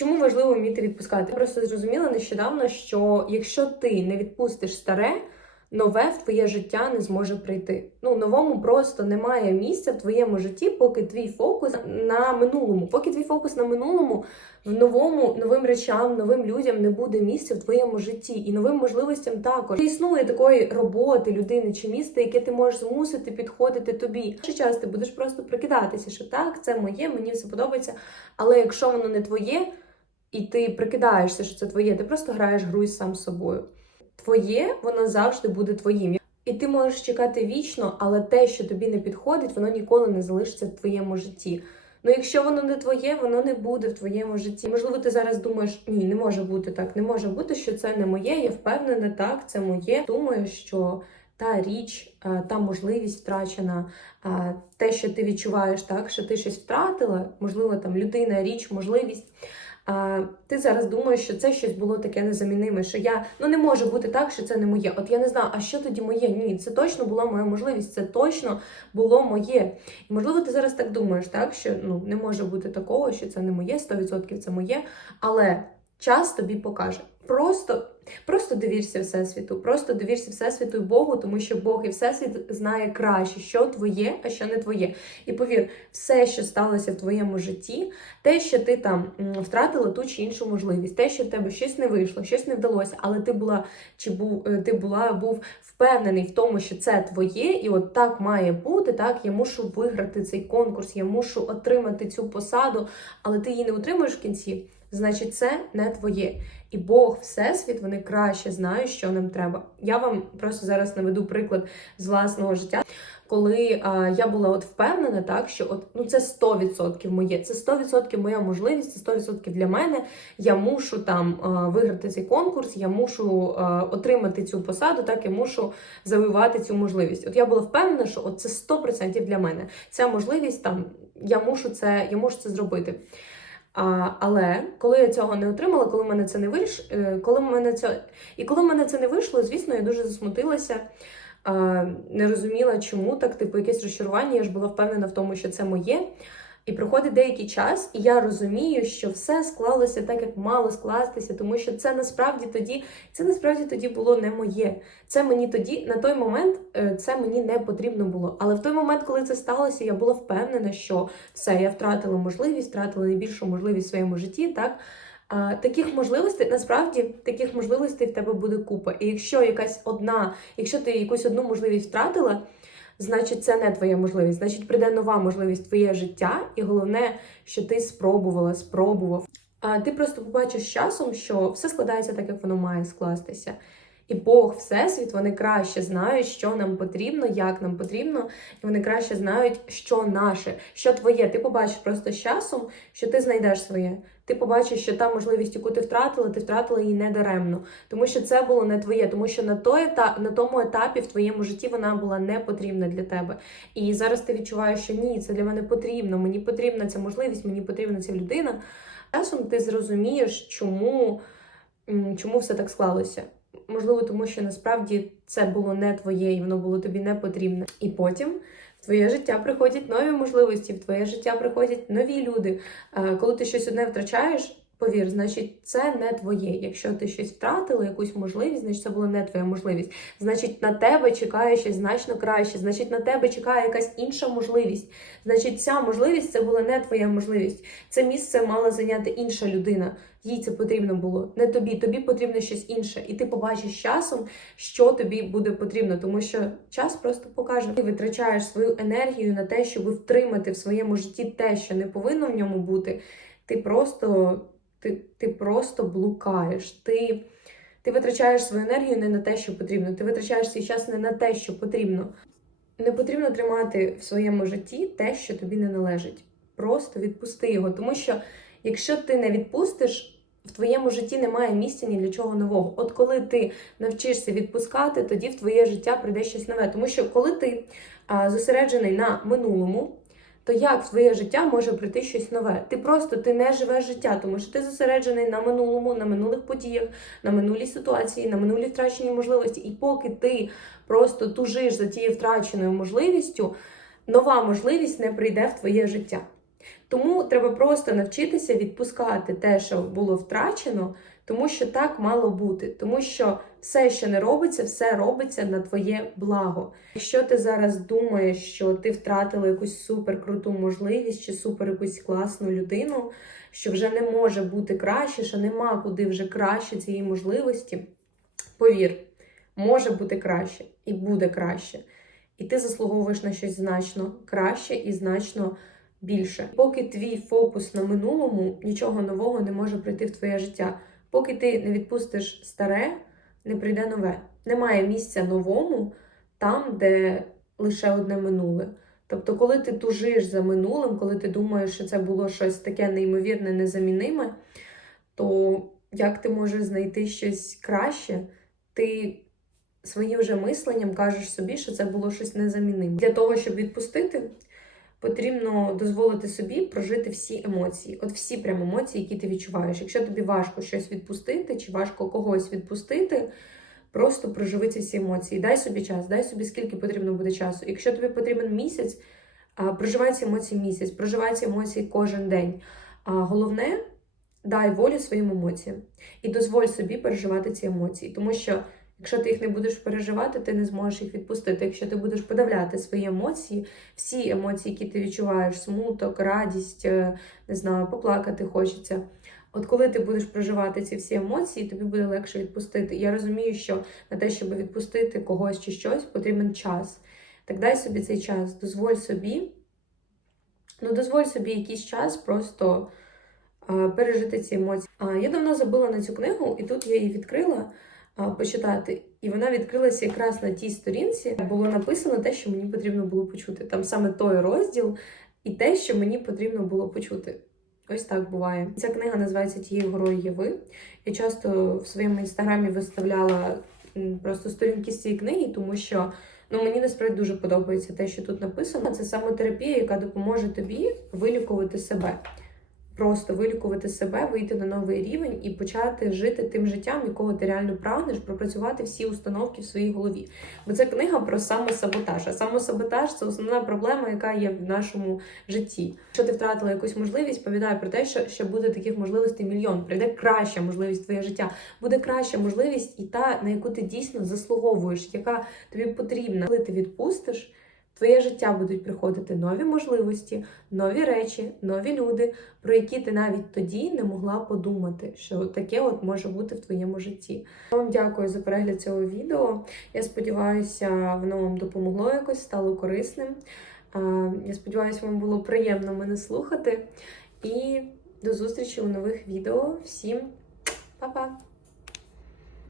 Чому важливо вміти відпускати? Я просто зрозуміла нещодавно, що якщо ти не відпустиш старе, нове в твоє життя не зможе прийти. Ну, новому просто немає місця в твоєму житті, поки твій фокус на минулому. Поки твій фокус на минулому, в новому, новим речам, новим людям не буде місця в твоєму житті і новим можливостям також. Не існує такої роботи, людини чи міста, яке ти можеш змусити підходити тобі. Ще час ти будеш просто прикидатися, що так, це моє, мені все подобається. Але якщо воно не твоє, і ти прикидаєшся, що це твоє, ти просто граєш гру із сам собою. Твоє, воно завжди буде твоїм. І ти можеш чекати вічно, але те, що тобі не підходить, воно ніколи не залишиться в твоєму житті. Ну, якщо воно не твоє, воно не буде в твоєму житті. Можливо, ти зараз думаєш, ні, не може бути так, не може бути, що це не моє. Я впевнена, так, це моє. Думаю, що та річ, е, та можливість втрачена, е, те, що ти відчуваєш, так, що ти щось втратила, можливо, там людина, річ, можливість. А, ти зараз думаєш, що це щось було таке незаміниме, що я ну не може бути так, що це не моє. От я не знаю, а що тоді моє? Ні, це точно була моя можливість, це точно було моє. І можливо, ти зараз так думаєш, так що ну не може бути такого, що це не моє, 100% це моє, але час тобі покаже. Просто, просто довірся Всесвіту, просто довірся Всесвіту і Богу, тому що Бог і Всесвіт знає краще, що твоє, а що не твоє. І повір, все, що сталося в твоєму житті, те, що ти там втратила ту чи іншу можливість, те, що в тебе щось не вийшло, щось не вдалося, але ти була чи був е, ти була був впевнений в тому, що це твоє, і от так має бути. Так, я мушу виграти цей конкурс, я мушу отримати цю посаду, але ти її не отримуєш в кінці. Значить, це не твоє. І Бог, Всесвіт, вони краще знають, що нам треба. Я вам просто зараз наведу приклад з власного життя. Коли а, я була от впевнена, так що от ну це 100% моє, це 100% моя можливість, це 100% для мене. Я мушу там а, виграти цей конкурс, я мушу а, отримати цю посаду, так я мушу завоювати цю можливість. От я була впевнена, що от це 100% для мене. Ця можливість там я мушу це, я мушу це зробити. А, але коли я цього не отримала, коли мене це не вийшло, коли в мене це і коли мене це не вийшло, звісно, я дуже засмутилася. Не розуміла, чому так, типу, якесь розчарування. Я ж була впевнена в тому, що це моє. І проходить деякий час, і я розумію, що все склалося так, як мало скластися, тому що це насправді тоді, це насправді тоді було не моє. Це мені тоді, на той момент, е, це мені не потрібно було. Але в той момент, коли це сталося, я була впевнена, що все, я втратила можливість, втратила найбільшу можливість в своєму житті. Так а, таких можливостей насправді таких можливостей в тебе буде купа. І якщо якась одна, якщо ти якусь одну можливість втратила значить, це не твоя можливість. Значить, прийде нова можливість твоє життя, і головне, що ти спробувала, спробував. А ти просто побачиш з часом, що все складається так, як воно має скластися. І Бог, Всесвіт, вони краще знають, що нам потрібно, як нам потрібно, і вони краще знають, що наше, що твоє. Ти побачиш просто з часом, що ти знайдеш своє. Ти побачиш, що та можливість, яку ти втратила, ти втратила її не даремно, тому що це було не твоє, тому що на той етап, на тому етапі в твоєму житті вона була не потрібна для тебе. І зараз ти відчуваєш, що ні, це для мене потрібно. Мені потрібна ця можливість, мені потрібна ця людина. Часом ти зрозумієш, чому, чому все так склалося. Можливо, тому що насправді це було не твоє, і воно було тобі не потрібне. І потім в твоє життя приходять нові можливості, в твоє життя приходять нові люди. Коли ти щось одне втрачаєш, повір, значить, це не твоє. Якщо ти щось втратила, якусь можливість, значить це була не твоя можливість. Значить, на тебе чекає щось значно краще. Значить, на тебе чекає якась інша можливість. Значить, ця можливість це була не твоя можливість. Це місце мала зайняти інша людина. Їй це потрібно було. Не тобі, тобі потрібно щось інше. І ти побачиш часом, що тобі буде потрібно, тому що час просто покаже. Ти витрачаєш свою енергію на те, щоб втримати в своєму житті те, що не повинно в ньому бути. Ти просто ти ти просто блукаєш. Ти ти витрачаєш свою енергію не на те, що потрібно. Ти витрачаєш свій час не на те, що потрібно. Не потрібно тримати в своєму житті те, що тобі не належить. Просто відпусти його. Тому що якщо ти не відпустиш, в твоєму житті немає місця ні для чого нового. От коли ти навчишся відпускати, тоді в твоє життя прийде щось нове. Тому що коли ти а, зосереджений на минулому, то як в твоє життя може прийти щось нове? Ти просто ти не живеш життя, тому що ти зосереджений на минулому, на минулих подіях, на минулій ситуації, на минулій втраченій можливості. І поки ти просто тужиш за тією втраченою можливістю, нова можливість не прийде в твоє життя. Тому треба просто навчитися відпускати те, що було втрачено, тому що так мало бути. Тому що все, що не робиться, все робиться на твоє благо. Якщо ти зараз думаєш, що ти втратила якусь супер круту можливість чи супер якусь класну людину, що вже не може бути краще, що нема куди вже краще цієї можливості, повір, може бути краще і буде краще. І ти заслуговуєш на щось значно краще і значно більше. Поки твій фокус на минулому, нічого нового не може прийти в твоє життя. Поки ти не відпустиш старе, не прийде нове. Немає місця новому там, де лише одне минуле. Тобто, коли ти тужиш за минулим, коли ти думаєш, що це було щось таке неймовірне, незаміниме, то як ти можеш знайти щось краще, ти своїм вже мисленням кажеш собі, що це було щось незаміниме. Для того, щоб відпустити, потрібно дозволити собі прожити всі емоції. От всі прям емоції, які ти відчуваєш. Якщо тобі важко щось відпустити, чи важко когось відпустити, просто проживи ці всі емоції. Дай собі час, дай собі скільки потрібно буде часу. Якщо тобі потрібен місяць, проживай ці емоції місяць, проживай ці емоції кожен день. А головне, дай волю своїм емоціям і дозволь собі переживати ці емоції, тому що. Якщо ти їх не будеш переживати, ти не зможеш їх відпустити. Якщо ти будеш подавляти свої емоції, всі емоції, які ти відчуваєш, смуток, радість, е, не знаю, поплакати хочеться. От коли ти будеш проживати ці всі емоції, тобі буде легше відпустити. Я розумію, що на те, щоб відпустити когось чи щось, потрібен час. Так дай собі цей час, дозволь собі, ну дозволь собі якийсь час просто а, пережити ці емоції. Я давно забула на цю книгу, і тут я її відкрила почитати. І вона відкрилася якраз на тій сторінці, де було написано те, що мені потрібно було почути. Там саме той розділ і те, що мені потрібно було почути. Ось так буває. Ця книга називається Тією горою є ви. Я часто в своєму інстаграмі виставляла просто сторінки з цієї книги, тому що ну, мені насправді дуже подобається те, що тут написано. Це самотерапія, яка допоможе тобі вилікувати себе. Просто вилікувати себе, вийти на новий рівень і почати жити тим життям, якого ти реально прагнеш, пропрацювати всі установки в своїй голові. Бо це книга про самосаботаж. А самосаботаж це основна проблема, яка є в нашому житті. Якщо ти втратила якусь можливість, пам'ятай про те, що ще буде таких можливостей мільйон. Прийде краща можливість твоє життя, буде краща можливість і та, на яку ти дійсно заслуговуєш, яка тобі потрібна. Коли ти відпустиш. Твоє життя будуть приходити нові можливості, нові речі, нові люди, про які ти навіть тоді не могла подумати, що таке от може бути в твоєму житті. Вам дякую за перегляд цього відео. Я сподіваюся, воно вам допомогло якось, стало корисним. Я сподіваюся, вам було приємно мене слухати. І до зустрічі у нових відео. Всім па-па!